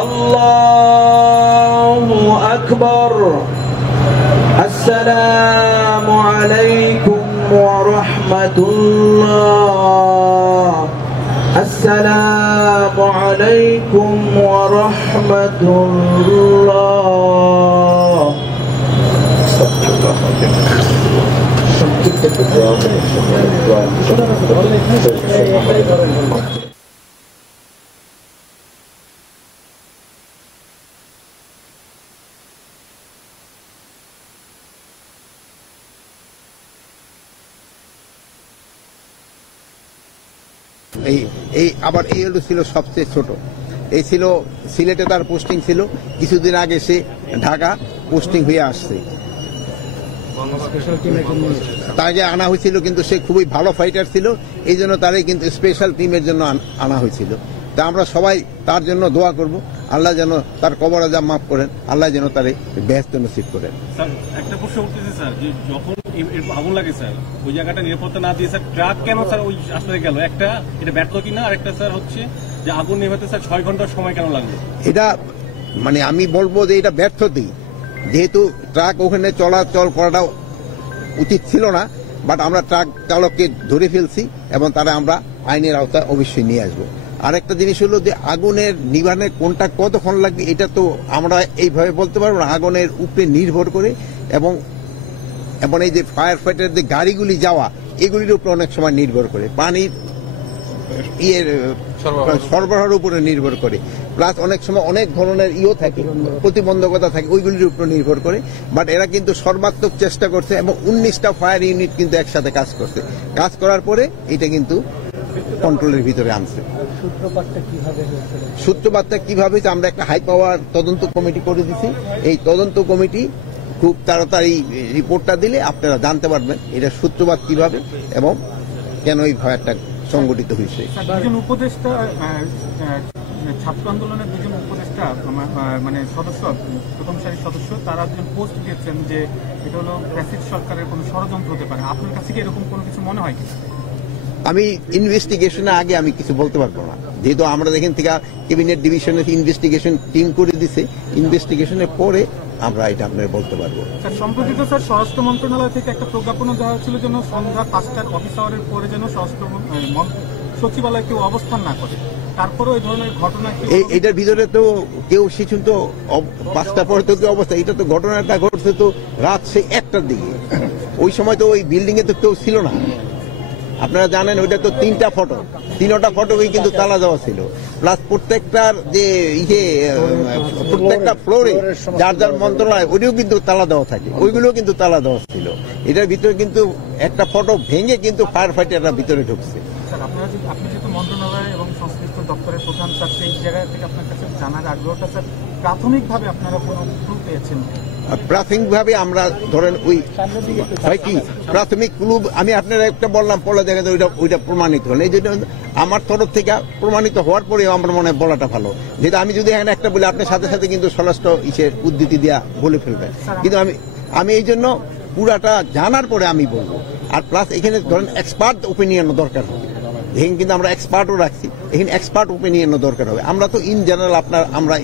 আল্লাহু আকবার। আসসালামু আলাইকুম ওয়া রাহমাতুল্লাহ। আসসালামু আলাইকুম ওয়া রাহমাতুল্লাহ। আবার এই হলো ছিল সবচেয়ে ছোট। এই ছিল সিলেটে তার পোস্টিং ছিল, কিছুদিন আগে সে ঢাকা পোস্টিং হয়ে আসছে। তাকে আনা হয়েছিল, কিন্তু সে খুবই ভালো ফাইটার ছিল, এই জন্য তারই কিন্তু স্পেশাল টিমের জন্য আনা হয়েছিল। তা আমরা সবাই তার জন্য দোয়া করব, আল্লাহ যেন তার কবর আযাব মাফ করেন, আল্লাহ যেন তার বেহেশত নসিব করেন। একটা প্রশ্ন উঠতেছে স্যার, যে যখন আগুন লাগে স্যার, ওই জায়গাটা নিরাপত্তা না দিয়ে স্যার ট্রাক কেন স্যার ওই আসতে গেল? একটা এটা ব্যর্থ কিনা, আর একটা স্যার হচ্ছে যে আগুন নেভাতে স্যার 6 ঘন্টার সময় কেন লাগলো? এটা মানে আমি বলবো যে এটা ব্যর্থতাই, যেহেতু ট্রাক ওখানে চলাচল করাটা উচিত ছিল না, বাট আমরা ট্রাক চালককে ধরে ফেলছি এবং তারা আমরা আইনের আওতায় অবশ্যই নিয়ে আসবো। আর একটা জিনিস হলো যে আগুনের নিবারণে কোনটা কতক্ষণ লাগবে এটা তো আমরা এইভাবে বলতে পারবো না, আগুনের উপরে নির্ভর করে এবং এই যে ফায়ার ফাইটার যে গাড়িগুলি যাওয়া এগুলির উপরে অনেক সময় নির্ভর করে, পানির সরবরাহের উপরে নির্ভর করে, প্লাস অনেক সময় অনেক ধরনের থাকে, প্রতিবন্ধকতা থাকে, ওইগুলির উপর নির্ভর করে। বাট এরা কিন্তু সর্বাত্মক চেষ্টা করছে এবং 19টা ফায়ার ইউনিট কিন্তু একসাথে কাজ করছে, কাজ করার পরে এটা কিন্তু কন্ট্রোলের ভিতরে আনছে। সূত্রপাতটা কিভাবে হয়েছে, আমরা একটা হাই পাওয়ার তদন্ত কমিটি করে দিছি। এই তদন্ত কমিটি খুব তাড়াতাড়ি রিপোর্টটা দিলে আপনারা জানতে পারবেন এটা সূত্রপাত কিভাবে এবং কেন এই ভয়টা সংগঠিত হয়েছে। দুজন উপদেষ্টা, ছাত্র আন্দোলনের দুজন উপদেষ্টা মানে সদস্য, প্রথম সারির সদস্য, তারা দুজন পোস্ট দিয়েছেন যে এটা হলো ফ্যাসিস্ট সরকারের কোনো ষড়যন্ত্র হতে পারে। আপনার কাছে কি এরকম কোনো কিছু মনে হয় কি? আমি ইনভেস্টিগেশনের আগে আমি কিছু বলতে পারবো না, যেহেতু আমরা এখান থেকে ক্যাবিনেট ডিভিশনের ইনভেস্টিগেশন টিম করে দিছে, ইনভেস্টিগেশনের পরে আমরা এটা আপনার বলতে পারবো। স্যার, সম্প্রতি তো স্যার স্বরাষ্ট্র মন্ত্রণালয় থেকে একটা প্রজ্ঞাপনও দেওয়া হচ্ছিল যেন সন্ধ্যা 5টার অফিস আওয়ারের পরে যেন স্বরাষ্ট্র সচিবালয় কেউ অবস্থান না করে। তারপরে ওই ধরনের ঘটনা এটার ভিতরে তো কেউ শিশুন তো 5টা পরে তো অবস্থা, এটা তো ঘটনাটা ঘটছে তো রাত সেই 1টার দিকে, ওই সময় তো ওই বিল্ডিং এ তো কেউ ছিল না। আপনারা জানেন ওইটা তো 3টা ফটো, 3টা ফটোকেই কিন্তু তালা দেওয়া ছিল, প্লাস প্রত্যেকটার যে প্রত্যেকটা ফ্লোরে যার যার মন্ত্রণালয় ওইটাও কিন্তু তালা দেওয়া থাকে, ওইগুলোও কিন্তু তালা দেওয়া ছিল। এটার ভিতরে কিন্তু একটা ফটো ভেঙে কিন্তু ফায়ার ফাইটাররা ভিতরে ঢুকছে। আপনি যেহেতু মন্ত্রণালয় এবং সংশ্লিষ্ট দপ্তরের প্রধান, স্যার সেই জায়গা থেকে আপনার কাছে জানার আগ্রহটা, স্যার প্রাথমিকভাবে আপনারা কোনো ক্লু পেয়েছেন? প্রাথমিকভাবে আমরা ধরেন ওই হয় কি প্রাথমিক ক্লু আমি আপনারা একটা বললাম, পড়া জায়গাতে ওইটা প্রমাণিত হল, এই জন্য আমার তরফ থেকে প্রমাণিত হওয়ার পরেও আমার মনে বলাটা ভালো, যেহেতু আমি যদি এখানে একটা বলি আপনার সাথে সাথে কিন্তু স্বরাষ্ট্র উদ্ধৃতি দেওয়া বলে ফেলবেন, কিন্তু আমি এই জন্য পুরাটা জানার পরে আমি বলবো। আর প্লাস এখানে ধরেন এক্সপার্ট ওপিনিয়নও দরকার হবে, এখানে কিন্তু আমরা এক্সপার্টও রাখছি, এখানে এক্সপার্ট ওপিনিয়নও দরকার হবে। আমরা তো ইন জেনারেল আমরা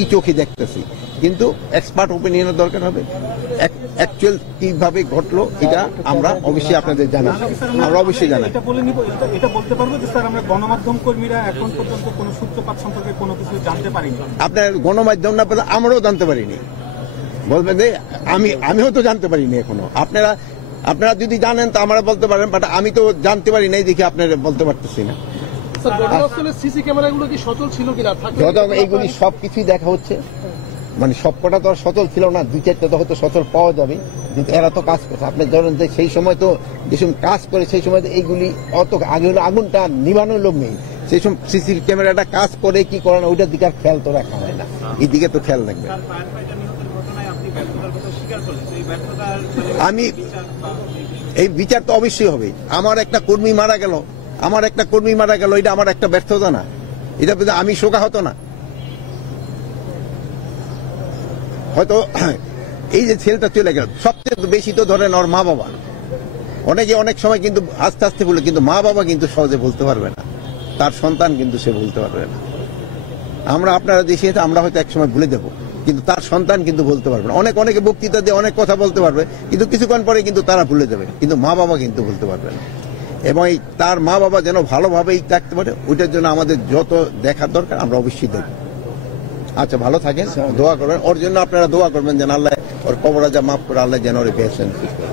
ই চোখে দেখতেছি, কিন্তু এক্সপার্ট ওপিনিয়নের দরকার হবে। অ্যাকচুয়াল কিভাবে ঘটলো এটা আমরা অবশ্যই আপনাদের জানাবো, আমরা অবশ্যই জানাই। এটা বলতে পারবো যে স্যার আমরা গণমাধ্যম কর্মীরা এখন পর্যন্ত কোনো সূত্রপাত সম্পর্কে কোনো কিছু জানতে পারিনি। আপনার গণমাধ্যম না পেলে আমরাও জানতে পারিনি, বলবেন যে আমিও তো জানতে পারিনি এখনো। আপনারা যদি জানেন তো আমরা বলতে পারেন, বাট আমি তো জানতে পারি নাই দেখে আপনারা বলতে পারতেছি না। সিসি ক্যামেরাগুলো কি সচল ছিল কিনা? এইগুলি সবকিছুই দেখা হচ্ছে, মানে সবকটা তো আর সচল ছিল না, 2-4টা তো হয়তো সচল পাওয়া যাবে, কিন্তু এরা তো কাজ করছে। আপনি ধরেন যে সেই সময় তো যেসব কাজ করে সেই সময় তো এইগুলি অত আগে হলো আগুনটা নিবানোর লোক নেই, সেই সময় সিসি ক্যামেরাটা কাজ করে কি করে না ওইটার দিকে আর খেয়াল তো রাখা হয় না, এই দিকে তো খেয়াল রাখবে। আমি এই বিচার তো অবশ্যই হবে। আমার একটা কর্মী মারা গেল এটা আমার একটা ব্যর্থতা না, এটা আমি শোকাহত না। হয়তো এই যে ছেলেটা চলে গেল, সবচেয়ে বেশি তো ধরেন ওর মা বাবা, অনেকে অনেক সময় কিন্তু আস্তে আস্তে বলে, কিন্তু মা বাবা কিন্তু সহজে বলতে পারবে না, তার সন্তান কিন্তু সে বলতে পারবে না। আমরা আপনারা দেশে আমরা হয়তো একসময় ভুলে দেবো, কিন্তু তার সন্তান কিন্তু বলতে পারবে না। অনেকে বক্তৃতা দিয়ে অনেক কথা বলতে পারবে, কিন্তু কিছুক্ষণ পরে কিন্তু তারা ভুলে যাবে, কিন্তু মা বাবা কিন্তু বলতে পারবে না। এবং তার মা বাবা যেন ভালোভাবেই থাকতে পারে, ওইটার জন্য আমাদের যত দেখার দরকার আমরা অবশ্যই দেখব। আচ্ছা, ভালো থাকেন, দোয়া করবেন ওর জন্য, আপনারা দোয়া করবেন যেন আল্লাহ ওর কবর আজা মাফ করে, আল্লাহ যেন ওর বেহেশত নসিব করে।